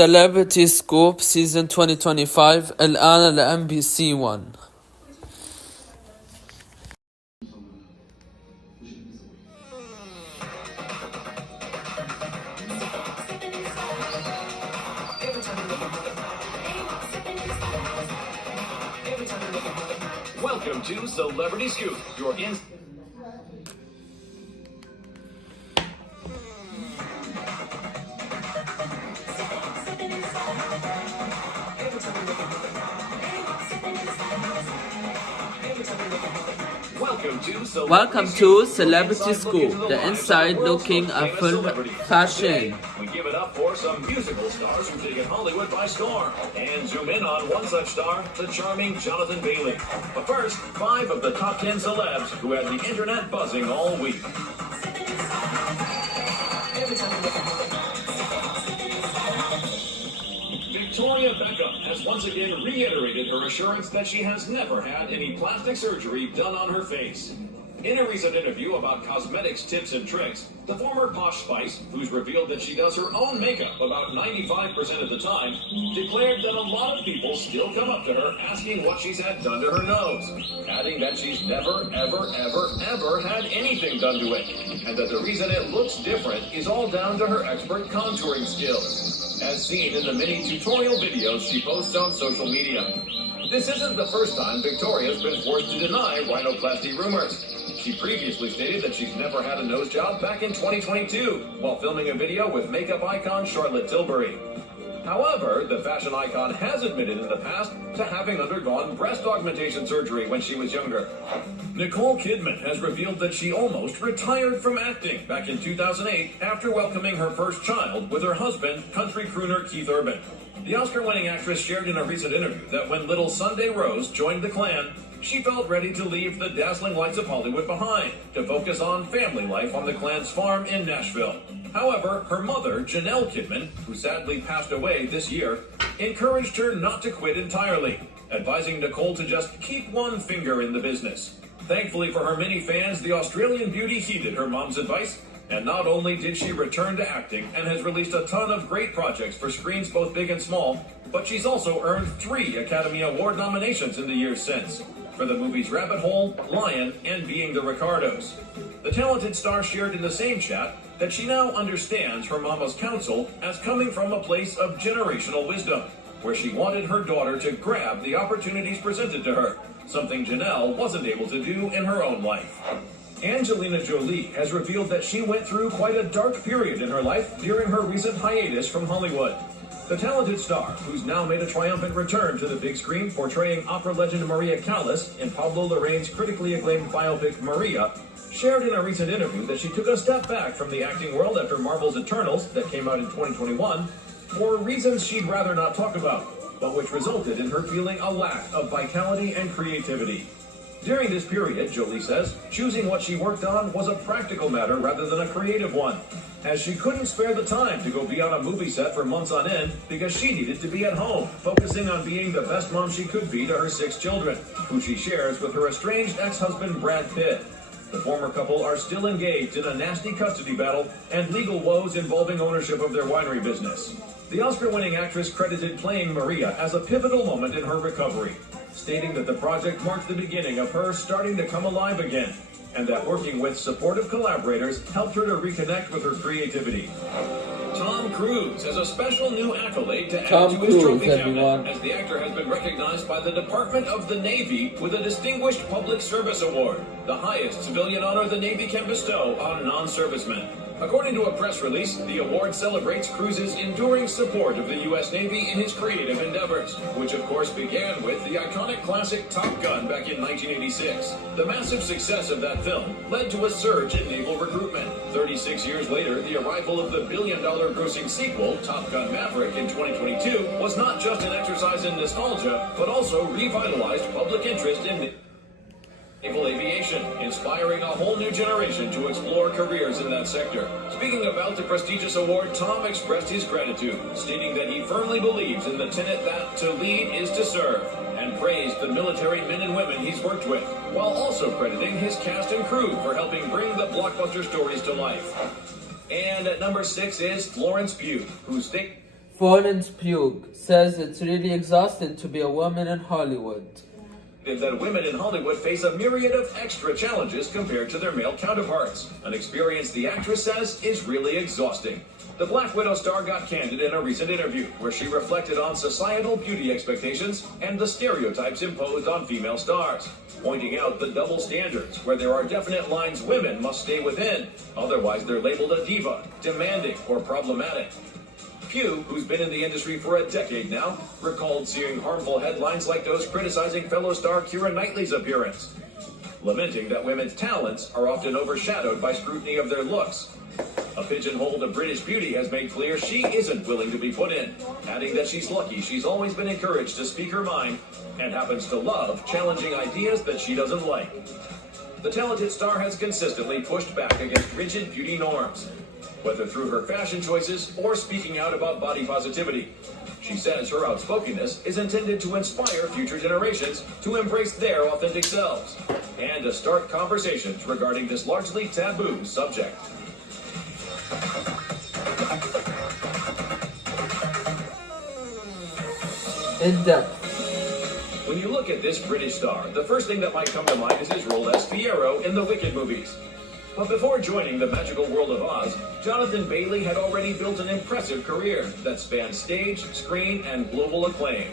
Celebraty SCOOP Season 2025 الآن على MBC 1. Welcome to Celebraty SCOOP, your Welcome to Celebraty SCOOP, the inside looking at film fashion. We give it up for some musical stars who've taken Hollywood by storm and zoom in on one such star, the charming Jonathan Bailey. But first, 5 of the top 10 celebs who had the internet buzzing all week. Victoria Beckham has once again reiterated her assurance that she has never had any plastic surgery done on her face. In a recent interview about cosmetics tips and tricks, the former Posh Spice, who's revealed that she does her own makeup about 95% of the time, declared that a lot of people still come up to her asking what she's had done to her nose, adding that she's never, ever had anything done to it, and that the reason it looks different is all down to her expert contouring skills, as seen in the many tutorial videos she posts on social media. This isn't the first time Victoria's been forced to deny rhinoplasty rumors. She previously stated that she's never had a nose job back in 2022 while filming a video with makeup icon Charlotte Tilbury. However, the fashion icon has admitted in the past to having undergone breast augmentation surgery when she was younger. Nicole Kidman has revealed that she almost retired from acting back in 2008 after welcoming her first child with her husband, country crooner Keith Urban. The Oscar-winning actress shared in a recent interview that when little Sunday Rose joined the clan, she felt ready to leave the dazzling lights of Hollywood behind to focus on family life on the clan's farm in Nashville. However, her mother, Janelle Kidman, who sadly passed away this year, encouraged her not to quit entirely, advising Nicole to just keep one finger in the business. Thankfully for her many fans, the Australian beauty heeded her mom's advice, and not only did she return to acting and has released a ton of great projects for screens both big and small, but she's also earned 3 Academy Award nominations in the years since, for the movies Rabbit Hole, Lion, and Being the Ricardos. The talented star shared in the same chat that she now understands her mama's counsel as coming from a place of generational wisdom, where she wanted her daughter to grab the opportunities presented to her, something Janelle wasn't able to do in her own life. Angelina Jolie has revealed that she went through quite a dark period in her life during her recent hiatus from Hollywood. The talented star, who's now made a triumphant return to the big screen portraying opera legend Maria Callas in Pablo Larraín's critically acclaimed biopic Maria, shared in a recent interview that she took a step back from the acting world after Marvel's Eternals, that came out in 2021, for reasons she'd rather not talk about, but which resulted in her feeling a lack of vitality and creativity. During this period, Jolie says, choosing what she worked on was a practical matter rather than a creative one, as she couldn't spare the time to go be on a movie set for months on end because she needed to be at home, focusing on being the best mom she could be to her 6 children, who she shares with her estranged ex-husband Brad Pitt. The former couple are still engaged in a nasty custody battle and legal woes involving ownership of their winery business. The Oscar-winning actress credited playing Maria as a pivotal moment in her recovery, stating that the project marked the beginning of her starting to come alive again, and that working with supportive collaborators helped her to reconnect with her creativity. Tom Cruise has a special new accolade to add to his trophy cabinet, as the actor has been recognized by the Department of the Navy with a Distinguished Public Service Award, the highest civilian honor the Navy can bestow on non-servicemen. According to a press release, the award celebrates Cruise's enduring support of the U.S. Navy in his creative endeavors, which of course began with the iconic classic Top Gun back in 1986. The massive success of that film led to a surge in naval recruitment. 36 years later, the arrival of the billion-dollar grossing sequel, Top Gun Maverick, in 2022, was not just an exercise in nostalgia, but also revitalized public interest in naval aviation, inspiring a whole new generation to explore careers in that sector. Speaking about the prestigious award, Tom expressed his gratitude, stating that he firmly believes in the tenet that to lead is to serve, and praised the military men and women he's worked with, while also crediting his cast and crew for helping bring the blockbuster stories to life. And at number 6 is Florence Pugh, who Florence Pugh says it's really exhausting to be a woman in Hollywood. Is that women in Hollywood face a myriad of extra challenges compared to their male counterparts. An experience the actress says is really exhausting. The Black Widow star got candid in a recent interview where she reflected on societal beauty expectations and the stereotypes imposed on female stars, pointing out the double standards where there are definite lines women must stay within, otherwise they're labeled a diva, demanding, or problematic. Pugh, who's been in the industry for a decade now, recalled seeing harmful headlines like those criticizing fellow star Keira Knightley's appearance, lamenting that women's talents are often overshadowed by scrutiny of their looks. A pigeonhole to British beauty has made clear she isn't willing to be put in, adding that she's lucky she's always been encouraged to speak her mind and happens to love challenging ideas that she doesn't like. The talented star has consistently pushed back against rigid beauty norms, whether through her fashion choices or speaking out about body positivity. She says her outspokenness is intended to inspire future generations to embrace their authentic selves and to start conversations regarding this largely taboo subject. In depth. When you look at this British star, the first thing that might come to mind is his role as Fiyero in the Wicked movies. But before joining the magical world of Oz, Jonathan Bailey had already built an impressive career that spanned stage, screen, and global acclaim.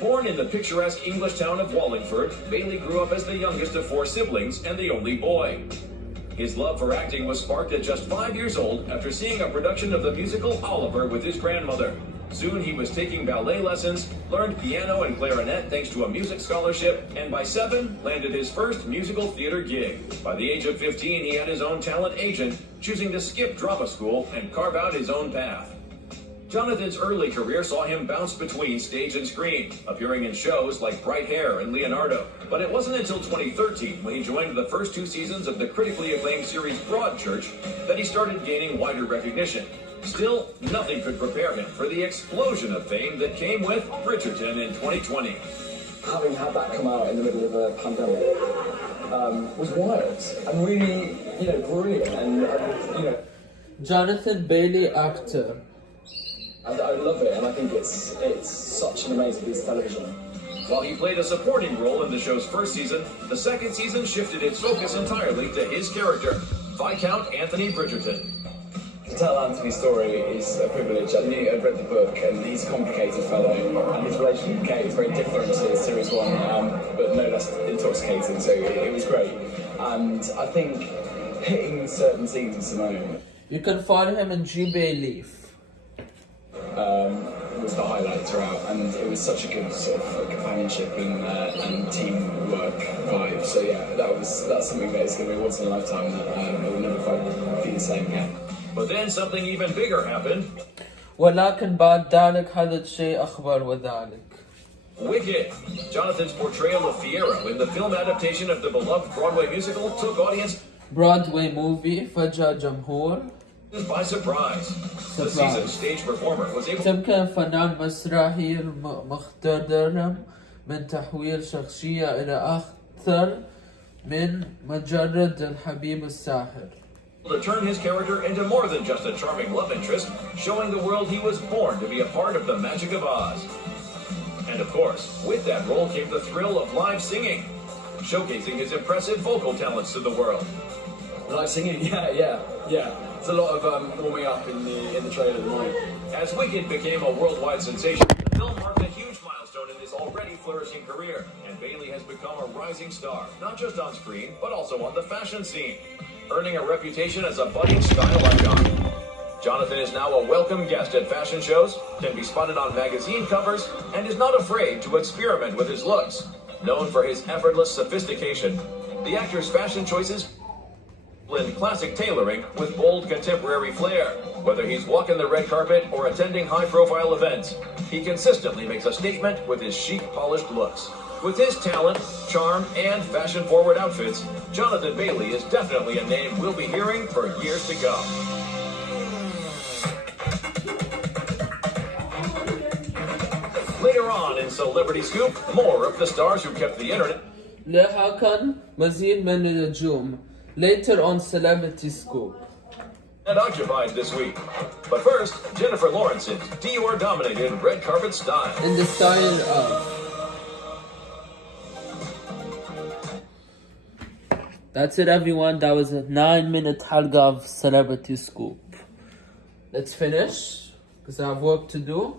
Born in the picturesque English town of Wallingford, Bailey grew up as the youngest of 4 siblings and the only boy. His love for acting was sparked at just 5 years old after seeing a production of the musical Oliver with his grandmother. Soon he was taking ballet lessons, learned piano and clarinet thanks to a music scholarship, and by 7, landed his first musical theater gig. By the age of 15, he had his own talent agent, choosing to skip drama school and carve out his own path. Jonathan's early career saw him bounce between stage and screen, appearing in shows like Bright Hair and Leonardo. But it wasn't until 2013, when he joined the first 2 seasons of the critically acclaimed series Broadchurch, that he started gaining wider recognition. Still, nothing could prepare him for the explosion of fame that came with Bridgerton in 2020. Having had that come out in the middle of a pandemic was wild and really, brilliant. And Jonathan Bailey, actor. I love it, and I think it's such an amazing piece of television. While he played a supporting role in the show's first season, the second season shifted its focus entirely to his character, Viscount Anthony Bridgerton. To tell Anthony's story is a privilege. I've read the book, and he's a complicated fellow, and his relationship with Kate is very different to Series 1, but no less intoxicating, so it was great. And I think hitting certain scenes with Simone You can follow him in G Bay Leaf. Was the highlight throughout, and it was such a good sort of companionship and teamwork vibe. So yeah, that's something that is going to be once in a lifetime that it will never quite be the same again. But then something even bigger happened. ولكن بعد ذلك حدث شيء أخبر وذلك. Wicked. Jonathan's portrayal of Fiyero in the film adaptation of the beloved Broadway musical took audience Broadway movie فجأة جمهور by surprise. The seasoned stage performer was able تمكن الفنان المسرحي المخضرم من تحويل شخصية إلى أكثر من مجرد الحبيب الساحر. to turn his character into more than just a charming love interest, showing the world he was born to be a part of the magic of Oz. And of course, with that role came the thrill of live singing, showcasing his impressive vocal talents to the world. Live singing, yeah. It's a lot of warming up in the trailer tonight. As Wicked became a worldwide sensation, the film marked a huge milestone in his already flourishing career, and Bailey has become a rising star, not just on screen, but also on the fashion scene, earning a reputation as a budding style icon. Jonathan is now a welcome guest at fashion shows, can be spotted on magazine covers, and is not afraid to experiment with his looks. Known for his effortless sophistication, the actor's fashion choices blend classic tailoring with bold contemporary flair. Whether he's walking the red carpet or attending high-profile events, he consistently makes a statement with his chic, polished looks. With his talent, charm, and fashion-forward outfits, Jonathan Bailey is definitely a name we'll be hearing for years to come. Later on in Celebrity Scoop, more of the stars who kept the internet. لها كان مزيد من النجوم. Later on Celebrity SCOOP. and occupied this week. But first, Jennifer Lawrence's Dior-dominated red carpet style. In the style of... That's it, everyone. That was a 9-minute halga of Celebrity Scoop. Let's finish, because I have work to do.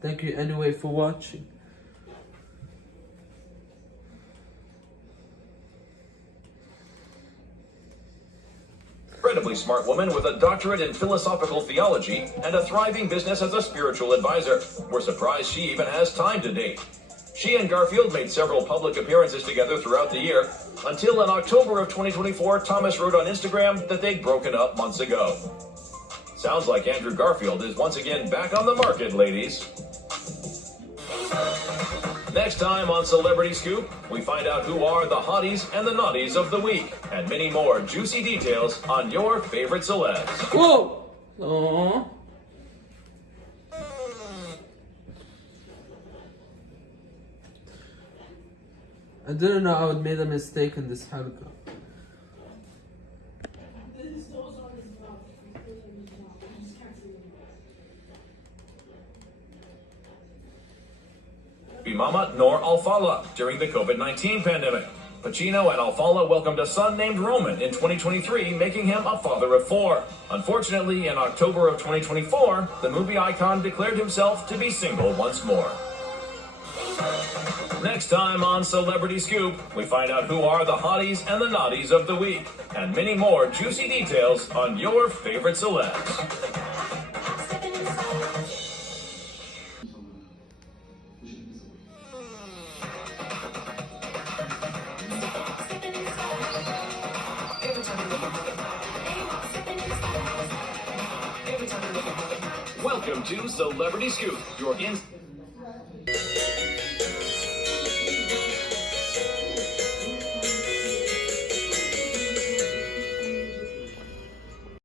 Thank you anyway for watching. Incredibly smart woman with a doctorate in philosophical theology and a thriving business as a spiritual advisor. We're surprised she even has time to date. She and Garfield made several public appearances together throughout the year, until in October of 2024, Thomas wrote on Instagram that they'd broken up months ago. Sounds like Andrew Garfield is once again back on the market, ladies. Next time on Celebrity Scoop, we find out who are the hotties and the naughties of the week, and many more juicy details on your favorite celebs. Whoa! Aww. I didn't know I would made a mistake in this halka. Mama nor Alfala during the COVID-19 pandemic. Pacino and Alfala welcomed a son named Roman in 2023, making him a father of 4. Unfortunately, in October of 2024, the movie icon declared himself to be single once more. Next time on Celebrity Scoop, we find out who are the hotties and the naughties of the week, and many more juicy details on your favorite celebs. Welcome to Celebrity Scoop, your